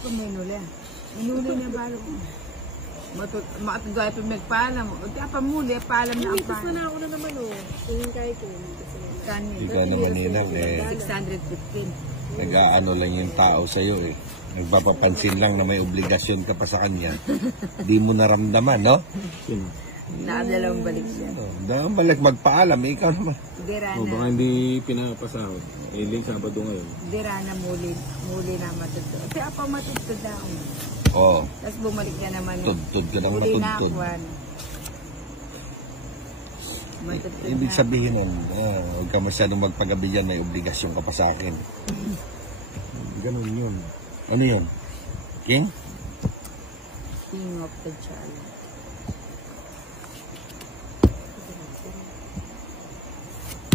pa minuli. Minuli niya balo. Matugay pa magpaalam. Kaya pa muli, paalam na ang paalam. Na ako na naman Tingin kayo ko. Kanin. Ikaw naman ninang 615. nag-aano lang yung tao sa'yo eh. Nagpapapansin lang na may obligasyon ka pa sa kanya. Di mo naramdaman, no? Nakadalawang balik siya. Dalawang balik magpaalam, ikaw naman. Dira O na. baka hindi pinapasahod. Iling Sabado ngayon. Dira na muli na matutod. Kaya pa matutod na ako. Oo. Tapos bumalik na naman. Tudtod ka ng Muli na matudtod. ako. Matutod Ibig na. sabihin nun, huwag ka masyadong magpagabi dyan, may obligasyon ka pa sa akin. Ganun yun. Ano yun? King? King of the child.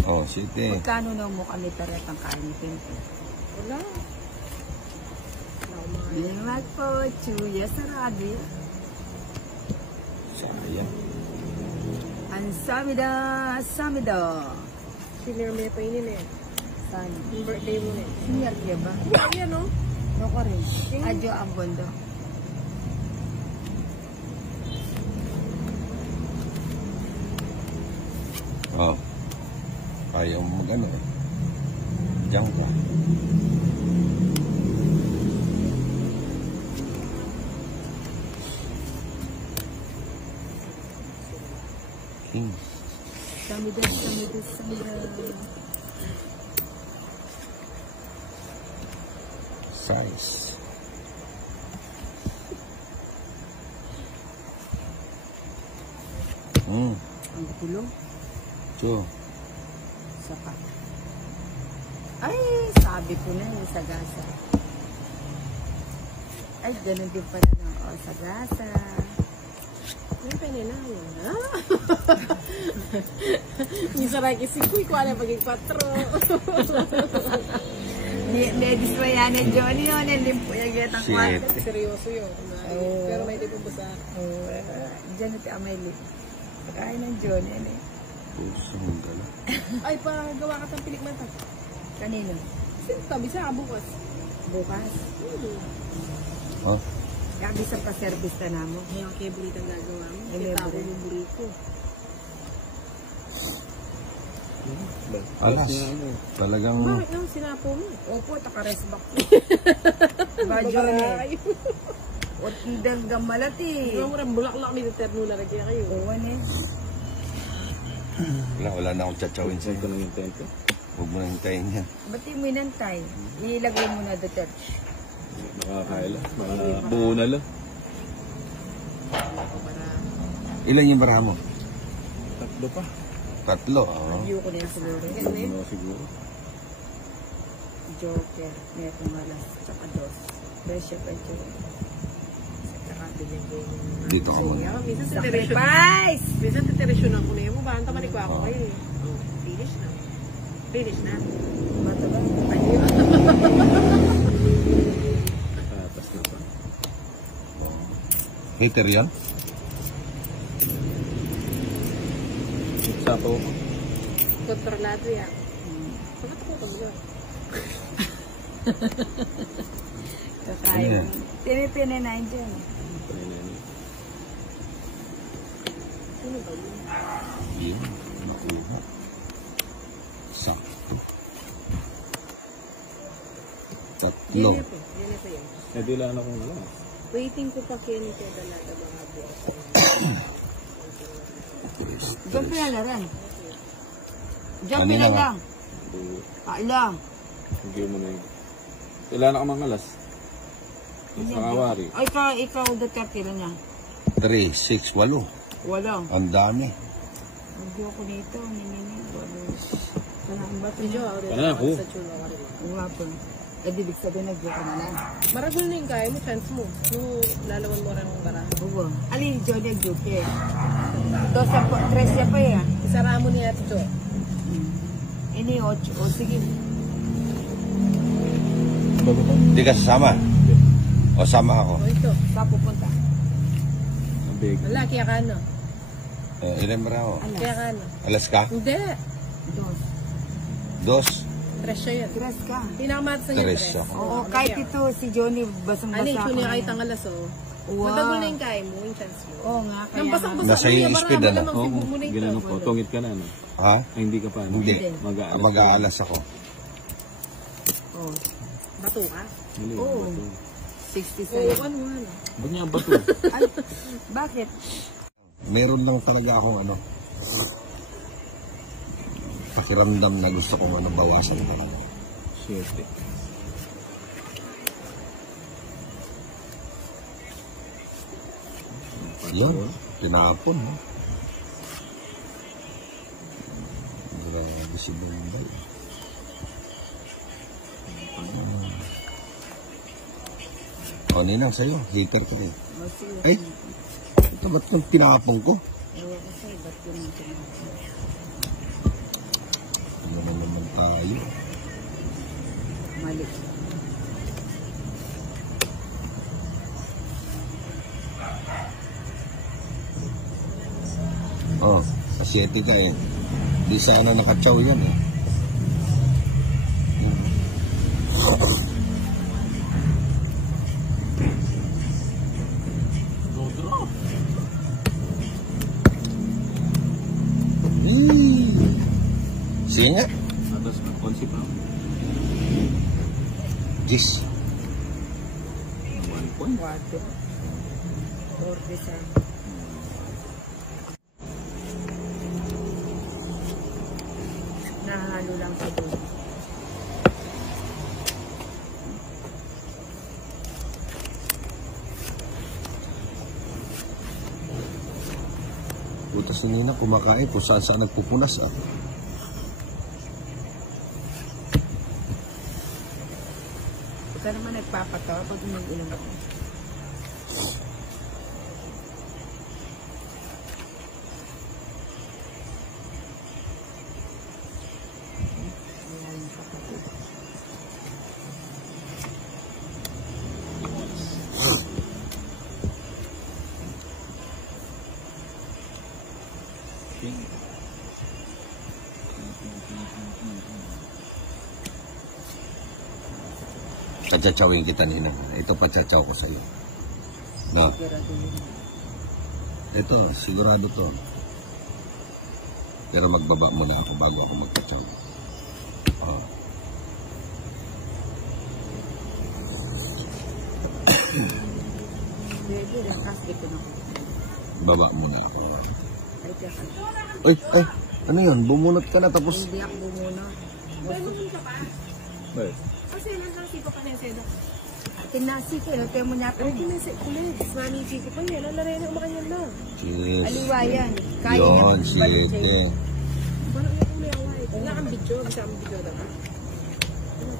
Oh, sige. Magkano na mo kami tarat ang kain pinto? Wala. Limat po, chuya sa rabi. Sayang. Ang samida, samida. Senior may painin Saan? Yung birthday mo Senior kaya ba? Yan No ko rin. Adyo ang bondo. Oh. Ayaw mo mag-ano eh. Diyan ka. King. Samida, samida, samida. Size. Ang kulo. So, Saka. Ay, sabi ko na yung sagasa. Ay, ganun din pala ng sagasa. Yung painin na yun. Minsan na kisikoy ko alam paging 4. Medis pa yan ni Johnny yun. Limpo yung getang Shit. kwarto. Seryoso yun. Pero may tipo po sa... Diyan natin ang may lip. Pagkain ng Johnny. Ano eh. puso mong gala. Ay, pagawa ka ng pilikmata. Kanino? Sabi sa bukas. Bukas. Huh? Gabi sa pa-service na namo. Ngayon kay Burito ang gagawa mo. Ay, Kita ko Burito. yung Burito. Alas. Talagang... Bakit naman sinapo mo? Opo, taka-resback. Ba, Johnny? O tindang gamalati. Di ba mo rin bulaklak ni Ternula na kaya kayo? Uwan eh. Wala na akong tsatsyawin sa'yo. Ito lang yung tent. Huwag mo na hintayin yan. Ba't yung minantay? Ilagay mo na the church. Nakakaila. Buo na lang. Ilan yung bara mo? Tatlo pa. Tatlo. Oh. Review ko na yan siguro. Ano siguro? Joker. Neto malas. Tsaka dos. Presyo pa Joker. Saka binigay mo. Dito ka muna. Minsan Sacrifice! Minsan titeresyon ako na yun. Banta manik ko ako kayo eh. Finish na. Finish na. Mato ba? Ayun. Atas na pa. Hater yan? Sapo ko. Kontrolado yan. Bakit ako ito mo? Kakayo. Tinipin na dyan. Sino ba yun? Yun. Nakuha. Sakto. Tatlo. Yan po yun. Eh, di lang akong alam. Waiting ko pa kayo nito dalaga mga buwan. Diyan pinalaran. Diyan Kanina nga. pinalang. Kailang. Hindi mo na yun. Kailan ako mga alas? Nakawari. Ay, ikaw Duterte lang niya. 3, 6, 8. Walang. Ang dami. Nagyo ko nito. Ninini. Walang ba ito? Medyo ako rin. Ano ako? Sa chulo ka rin. Ang wapo. Eh, ibig sabihin nagyo ko na lang. Maragol na yung kaya mo, chance mo. Nung lalawan mo rin ang bara. Oo. Alin, Joe nagyo ko eh. Tres siya pa eh. Isara mo niya at Jo. Ini 8. O sige. Hindi ka sasama? O sama ako? O ito. Saan pupunta? Ang big. Wala, kaya ka ano? Ilan bara ako? Kaya ka ano? Alas ka? Hindi. Dos. 2. Tres siya yan. Stress ka. Pinakamatas na yung Tres tres. siya. Oo, kahit ito, si Johnny, basang-basa Ano yung ako. niya kahit ang alas, oh. Wow. Madagol na yung kaya mo, yung chance mo. Oo nga, kaya Nang basang-basa Nasa iyo yung speed, ano? Oo, ginanong ko. Tungit ka na, no? Ha? Ay, hindi ka pa, ano? Hindi. Mag-aalas. Mag-aalas ako. Oo. Bato ka? Hindi, Oo. bato. 60 Oo, sa'yo. ano nga, no? Ba't niya ang bato? Ay, bakit? Meron lang talaga akong ano, pakiramdam na gusto kong ano, bawasan talaga. Swerte. Yun, tinapon. Ha? Grabe si Bombay. O, Ninang, sa'yo. Hater ka rin. O, sige. Ay, ito ba't yung tinapon ko? Ewan ko sa'yo, ba't yun yung tinapon? Ano na naman tayo? Mali. Oh, kasyete ka eh. Di sana nakatsaw yan eh. Sige nga. Atas na, konsi pa. Jis. 1 point. 4. 40 sa... Nahalo lang pa doon. Puta si Nina kumakain kung saan saan nagpupunas ah. Huwag ka naman nagpapatawa pag umiinom ako. Ayan, yung kapatid. Patsachawin kita Nina. Ito patsachaw ko sa'yo. Na, Sigurado yun. ito sigurado to. Pero magbaba muna ako bago ako magpatsaw. Oh. Pwede lang, kasi ito na ko. Baba muna ako. Ay, teka. Ay, ano yun? Bumunot ka na tapos Hindi ako bumuna. Pwede ka pa? Well, Kasi nang siko pa niya, Seda. Kinasi ka, no? Kaya mo niya Ay, kinasi, kulit. Mami, siko pa niya. Ang laray na umakanyan na. Yes. aliwa yan. Kaya niya Yun, magbalik siyete. sa'yo. Paano niya kung may away? Wala kang video. Bisa kang video na ka.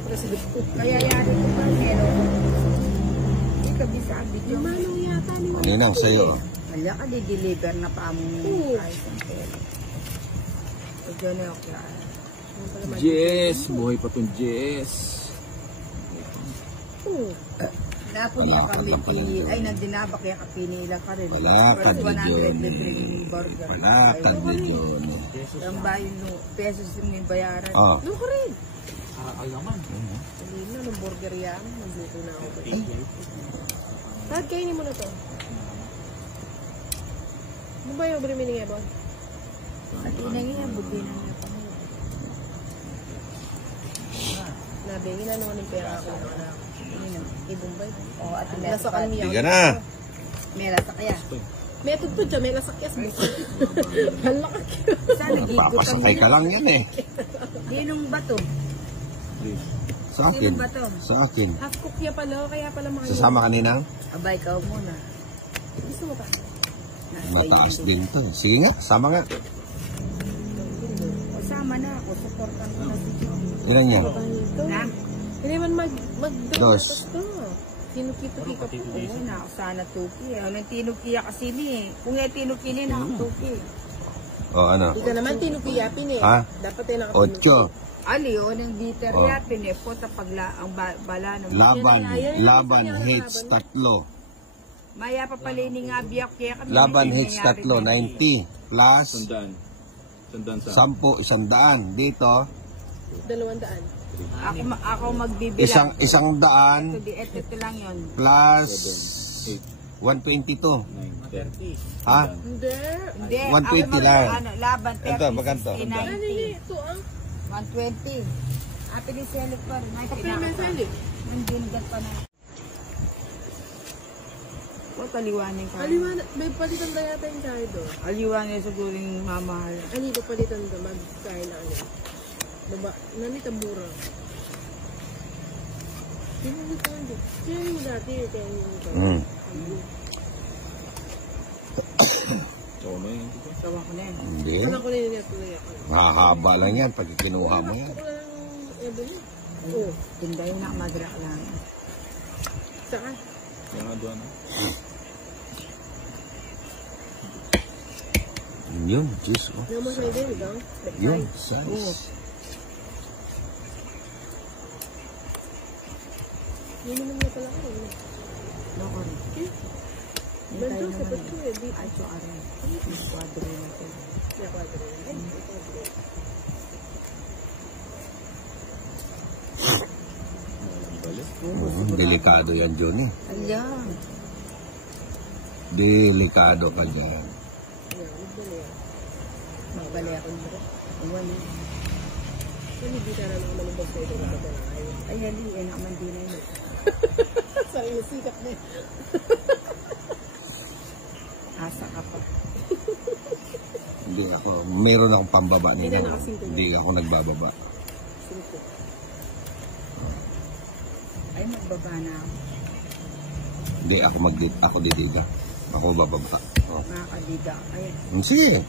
President ko. Kaya yari ko pa, pero hindi ka bisa ang video. Yung manong yata ni Mami. Ninang sa'yo. Wala ka, di-deliver na pa mo. Oo. Ayos ang pera. O dyan na ako. Jess! Buhay pa tong Jess. Oo. Napo niya Wala ka kami lang pala pinili. doon. Ay, nandinaba kaya ka pinila ka rin. Wala ka First din 100 yun. libre yung burger. Panakad din yun. Ang bayan no, pesos yung may bayaran. Ah, Doon ko rin. Alaman. Sabi na, nung burger yan. Nagluto na ako. Dad, kainin mo na to. Ano ba yung brimini nga ba? At inangin, buti na niya pa ngayon. Nabingin na naman yung pera ako ng anak. Ibumbay. Oo, at may Nasa kanya. hindi ka na. may lasa kaya. May tutod dyan, may lasakyas mo. Halaka ka. Saan nagigutan Papasakay ka lang yan eh. Dinong bato. Sa akin. Sino ba to? Sa akin. Half cook niya pala, kaya pala mga Sasama ka Ninang? Abay ka muna. Gusto mo pa? Mataas din to. Sige nga, sama nga. O sama na ako, supportan ko na si John. Ilan yan? Ito. Na? Hindi man Dos. to. Sinukito-kito po. Oo na, ako sana tuki. Ano yung tinukiya kasi ni eh. Kung yung tinuki ni, nakatuki. O ano? Hindi ka naman tinukiyapin eh. Ha? Dapat tayo nakatinuki. 8. Ali, o, ng bitter Oh. yapin eh. Puta pagla, ang bala ng Laban hates tatlo. Maya pa pala yung nga biyak kaya kami. Laban may hates nangyari tatlo. na eh. 90 plus Sandaan. Sandaan sa... 10, 100. Dito, 200. Ako magbibilang. Isang daan Ito lang yun. plus 122. 9, 10. Ha? Hindi. Hindi. 120 lang. Laban, 30, Ito, magkanto? 60, Ano 90. yun? Ito ah. 120. Piniselit pa rin. Ay, Kapila may sali. Nandinigat pa na. Huwag aliwanin ka. Aliwan, may palitan na yata yung kahit doon. Aliwanin siguro yung mamahal. Ano ito palitan doon? Magkain na ano. Baba, nanita mura. Sino yung ito doon? Sino yung dati? Ito yung ito. Tono yun. Tito. Sawa ko na yan. Hindi. Ano ko na yun ito na yan? Mahaba lang yan pag kinuha mo yan. Ako na lang ebe niya. Oo. Tinda yun na madra lang. Saan? Yung aduan. Yun, Diyos. Oh. Yung masay din, ito? Yun, Oo. size. Yun naman na pala ako. Loko rin. Bento, sapat ko eh. Di. Ay, so aray. Quadro na ito. Kaya kwadro. Ay, kwadro. Delikado yan, Johnny. Ayan. Delikado ka dyan. Yan, magdali yan. Magbali ako bro. Wala. Hindi ka na naman malibos kayo doon na tayo. Ay, hali. Yan naman din na yun. Sorry, nasikap na. Asa ka pa. Hindi ako, meron akong pambaba Hindi nito. ka nakasingko. Hindi ako nagbababa. Singko. Ay, magbaba na ako. Hindi ako didiga. Ako bababa. Oh. Nakakadiga. Ay, Sige,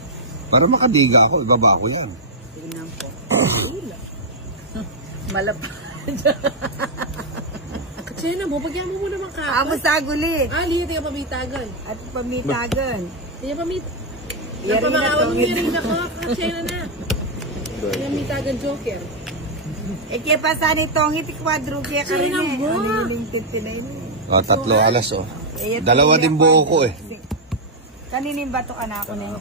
para makadiga ako, ibaba ko yan. tingnan po. Hila. Malapa. Katsena mo, pagyan mo naman ka. Amo sa guli. Ah, liit yung pamitagan. At pamitagan. Hindi pamit. Yari na Napamakawan to. mo yun ako. Katsena na. Yung mitagan joker. Eh, kaya pa sana itong iti kwadro kaya ka rin Sino eh. mo? Ano yung tintin na yun eh. Oh, 3 alas oh. Eh, Dalawa din buo ko eh. Kaninin ba ito anak ko na yun?